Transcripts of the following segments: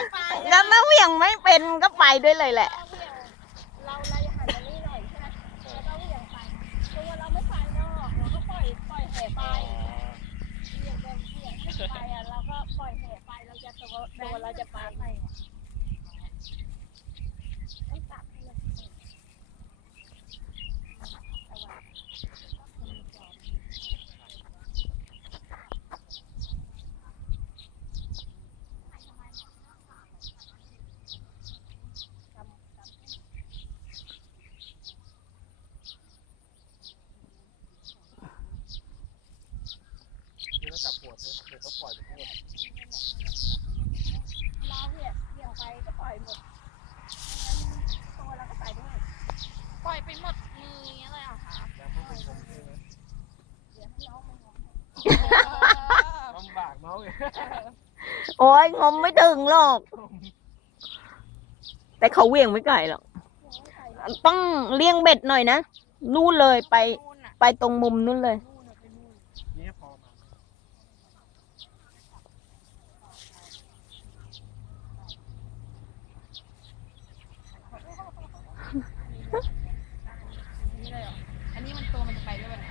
จะไปแล้วถ้าเหวี่ยงไม่เป็นก็ไปด้วยเลยแหละ เราเราหันมานี่หน่อยใช่ไหมแล้วก็เหวี่ยงไปตัวเราไม่ไปนอกเราก็ปล่อยปล่อยแห่ไปเหวี่ยงแบบเหวี่ยงให้ไปอะเราก็ปล่อยแห่ไปเราจะตัวตัวเราจะไปต้องตัดให้มัน นี่เราจับหัว เธอเธอก็ปล่อยไปทั้งหมดเราเหวี่ยงเหวี่ยงไปก็ปล่อยหมดตัวเราก็ไปด้วยปล่อยไปหมดมืออย่างเงี้ยเลยเหรอคะแล้วก็เป็นคนที่เดี๋ยวให้น้องมันงงลำบากเนาะไงโอ้ยงมไม่ถึงหรอก แต่เขาเหวี่ยงไม่ไกลหรอก ต้องเลี่ยงเบ็ดหน่อยนะ นู่นเลยไปนู่นอะไปตรงมุมนู่นเลย นพอมา นี่เลยเหรอ อันนี้มันตัวมันจะไปด้วยวันไหน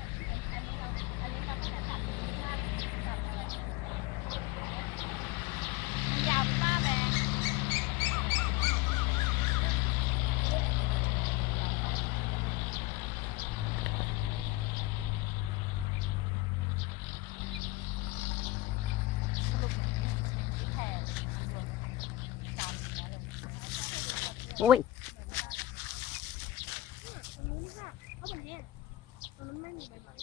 อันนี้เราอันนี้เราก็จะตัดหน้าตัดอะไร มันยาวเป็นบ้าแบง อุ้ยไม่มีใบไม้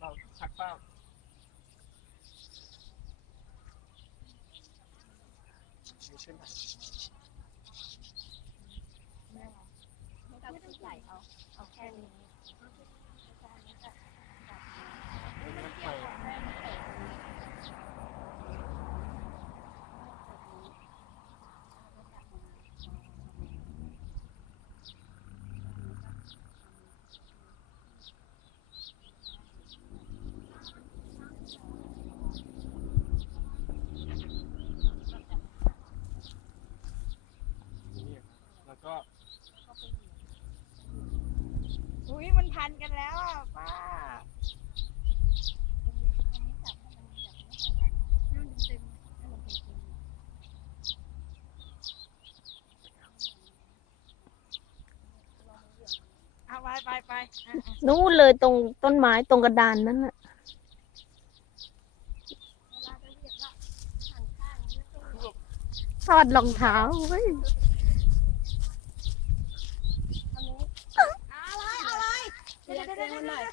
เราชักเป้ามีเช่นไหนไม่ต้องใส่เอา เอาแค่นี้ ปล่อย นี่แล้ว ก็อุ้ยมันพันกันแล้วอะป้าเอาไปไปไปอะนู่นเลยตรงต้นไม้ตรงกระดานนั่นน่ะเวลาจะเหยียบละหันข้างไม่ต้องถอดรองเท้าเว้ย อันนี้ อะไรอะไร เอียงเอียงหน่อย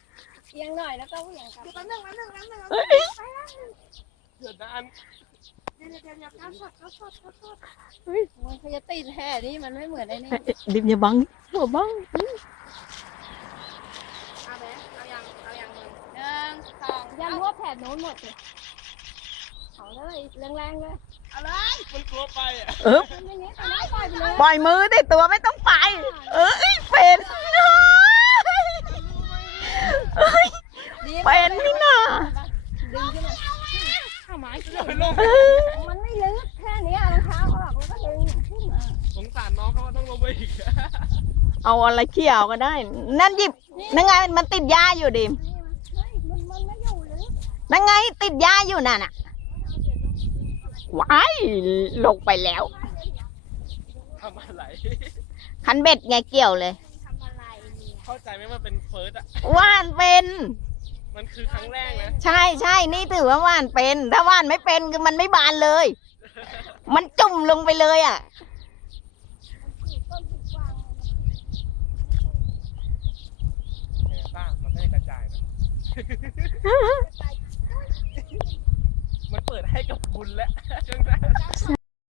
เอียงหน่อยแล้วก็เหวี่ยงกลับเดี๋ยวแป๊บนึงแป๊บนึงแป๊บนึงเอ้ยเดือดดานเดี๋ยวเดี๋ยวเดี๋ยวข้าวสดข้าวสดข้าวสดมันเขาจะติดแห่นี่มันไม่เหมือนไอ้นี่ดิบอย่าบังหัวบังเอาแบงค์เอายังเอายังเลยหนึ่งสองยังรวบแผ่นโน้นหมดเลยเอาเลยแรงๆเลยเอาเลยมันกลัวไปอะเออปล่อยมือติดตัวไม่ต้องไป เอ้ยเป็นเอ้ยเป็นนี่นา ดึงขึ้นมา ข้าวไม้ จะไปลง เออ มันไม่ลึกแค่นี้รองเท้าเขาหรอกแล้วก็ดึงขึ้นมาสงสารน้องเขาว่าต้องลงไปอีกเอาอะไรเขี่ยวก็ได้ นั่นหยิบนั่นไงมันติดหญ้าอยู่ดิมนี่มันเฮ้ยมันมันไม่อยู่ลึกนั่นไงติดหญ้าอยู่นั่นน่ะว้ายลงไปแล้ว ทำอะไร คันเบ็ดไงเกี่ยวเลย ทำอะไรเนี่ย เข้าใจไหมมันเป็นเฟิร์สอะว่านเป็น มันคือครั้งแรกนะใช่ใช่นี่ถือว่าว่านเป็น ถ้าว่านไม่เป็นคือมันไม่บานเลย มันจุ่มลงไปเลยอะขีดต้นผิดวางเออป้ามันไม่ได้กระจายนะมันเปิดให้กับบุญแล้วช่วงแรก